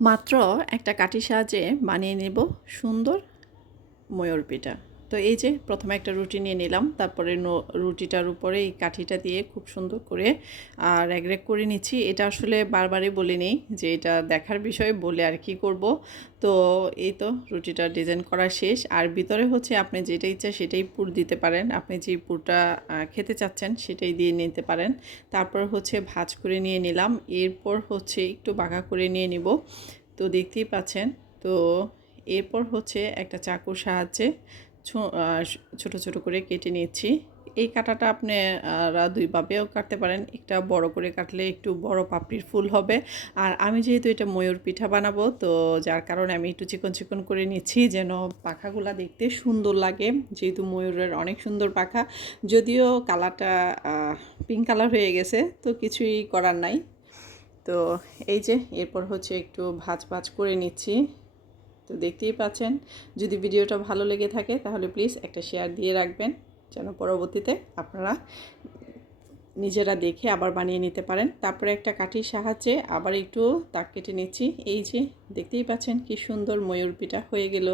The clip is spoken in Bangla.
মাত্র একটা কাঠির সাহায্যে বানিয়ে নেব সুন্দর ময়ূর পিঠা। তো এই যে প্রথমে একটা রুটি নিয়ে নিলাম, তারপরে রুটিটার উপরে এই কাঠিটা দিয়ে খুব সুন্দর করে আর র্যাগ করে নিচ্ছি। এটা আসলে বারবারই বলে নেই যে এটা দেখার বিষয়ে বলে আর কি করব। তো এই তো রুটিটা ডিজাইন করা শেষ। আর ভিতরে হচ্ছে আপনি যেটা ইচ্ছা সেটাই পুর দিতে পারেন। আপনি যে পুরটা খেতে চাচ্ছেন সেটাই দিয়ে নিতে পারেন। তারপর হচ্ছে ভাজ করে নিয়ে নিলাম। এরপর হচ্ছে একটু বাঁকা করে নিয়ে নিব। তো দেখতেই পাচ্ছেন। তো এরপর হচ্ছে একটা চাকুর সাহায্যে ছোট ছোট করে কেটে নিচ্ছি এই কাটাটা আপনারা দুইভাবেও কাটতে পারেন। একটা বড় করে কাটলে একটু বড় পাপড়ির ফুল হবে। আর আমি যেহেতু এটা ময়ূর পিঠা বানাবো, তো যার কারণে আমি একটু চিকন চিকন করে নিচ্ছি যেন পাখাগুলা দেখতে সুন্দর লাগে। যেহেতু ময়ূরের অনেক সুন্দর পাখা, যদিও কালারটা পিঙ্ক কালার হয়ে গেছে, তো কিছুই করার নাই। তো এই যে, এরপর হচ্ছে একটু ভাজ ভাজ করে নিচ্ছি। তো দেখতেই পাচ্ছেন। যদি ভিডিওটা ভালো লেগে থাকে তাহলে প্লিজ একটা শেয়ার দিয়ে রাখবেন, যেন পরবর্তীতে আপনারা নিজেরা দেখে আবার বানিয়ে নিতে পারেন। তারপরে একটা কাঠির সাহায্যে আবার একটু তাক কেটে নিচ্ছি। এই যে দেখতেই পাচ্ছেন কি সুন্দর ময়ূর পিঠা হয়ে গেল।